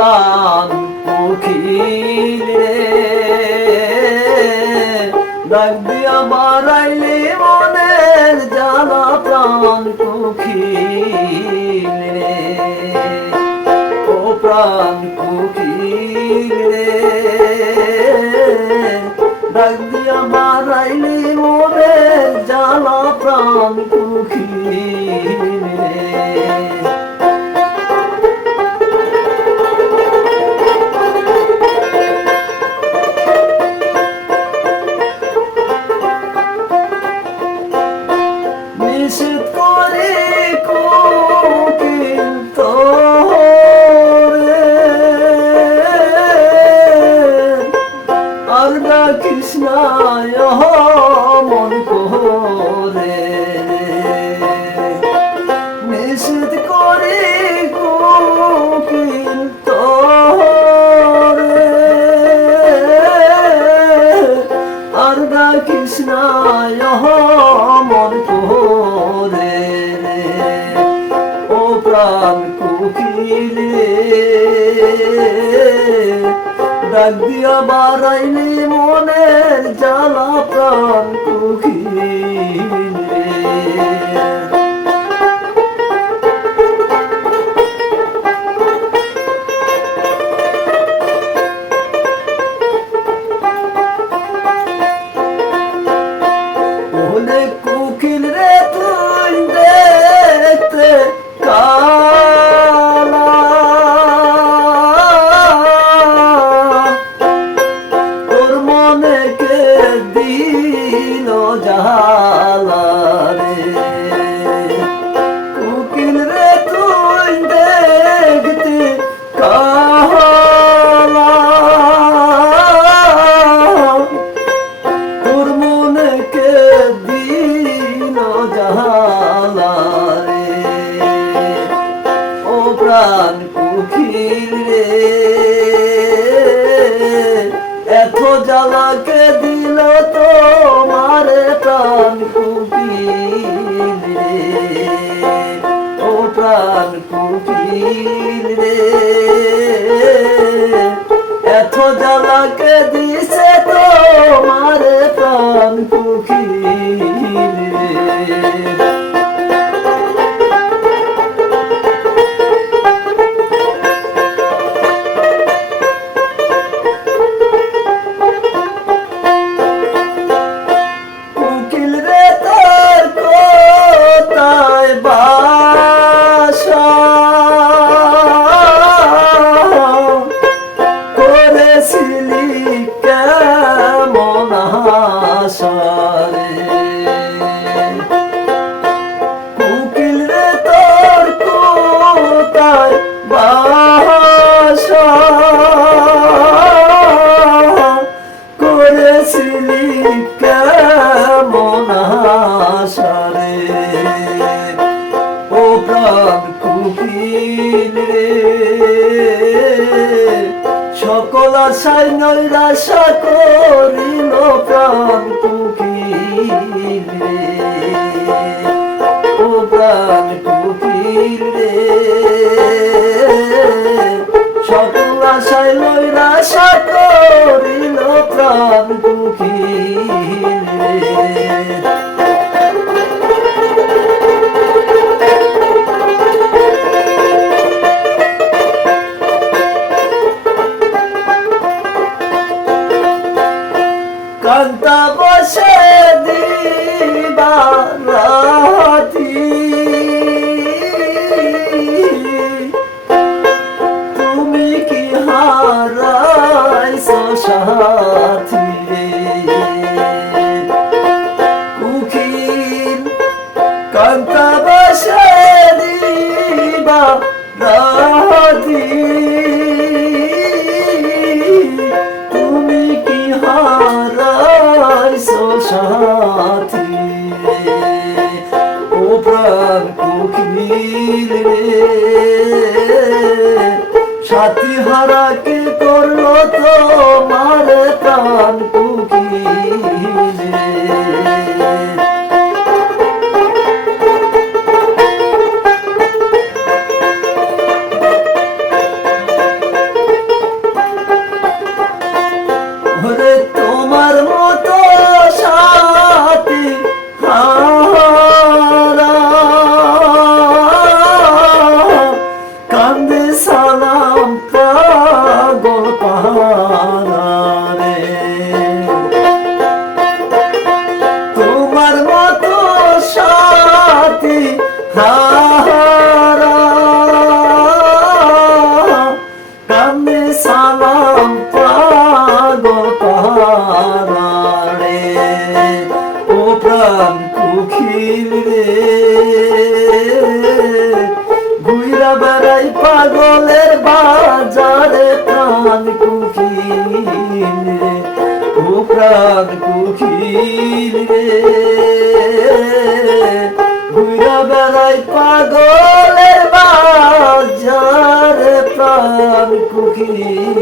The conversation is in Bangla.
প্রাণ কোকিল রে, ডাক দিয়া বাড়াইলে মনের জ্বালা প্রাণ কোকিল রে, ও প্রাণ কোকিল রে, ডাক দিয়া বাড়াইলে মনের জ্বালা প্রাণ কোকিল রে। নিষেধ করে কোকিল তোরে, আর ডাকিস না মন করে, নিষেধ করে কোকিল তোরে, আর ডাকিস না মন করে, ও প্রাণ কোকিল রে, ডাক দিয়া বাড়াইলে মনের জ্বালা প্রাণ কোকিল রে। কোকিল রে তুই দেখতে কালা, তোর মনে কে দিল জালা রে, কোকিল রে তুই দেখতে কালা, তোর মনে কে দিল জালা রে, ও প্রাণ কোকিল রে, এত জ্বালাকে দিল তোমার প্রাণ কোকিল রে, ও প্রাণ কোকিল রে, এত জ্বালাকে দিছে তোমার প্রাণ কোকিল রে। কোকিল রে তোর কোথায় বাসা, করেছিলি কেমন আশা রে, কোকিল রে তোর কোথায় বাসা, করেছিলি কেমন আশা রে, ও প্রাণ কোকিল রে, সকল আশায় নৈরাশা করিল প্রাণ কোকিল রে, ও প্রাণ কোকিল রে, সকল আশায় নৈরাশা করিল প্রাণ কোকিল রে। কান্তা বসে দিবারাতি, তুমি কি হারাইছো সাথী রে, কোকিল কান্তা বসে দিবারাতি, তুমি কি হারাইছো সাথী রে, ও প্রাণ কোকিল রে, সাথী হারা কে করলো তোমার প্রাণ কোকিল রে। পাগলের বাজারে প্রাণ কুকিল রে, ও প্রাণ কুকিল রে, ঘুরা বেড়াই পাগলের বাজারে প্রাণ কুকিল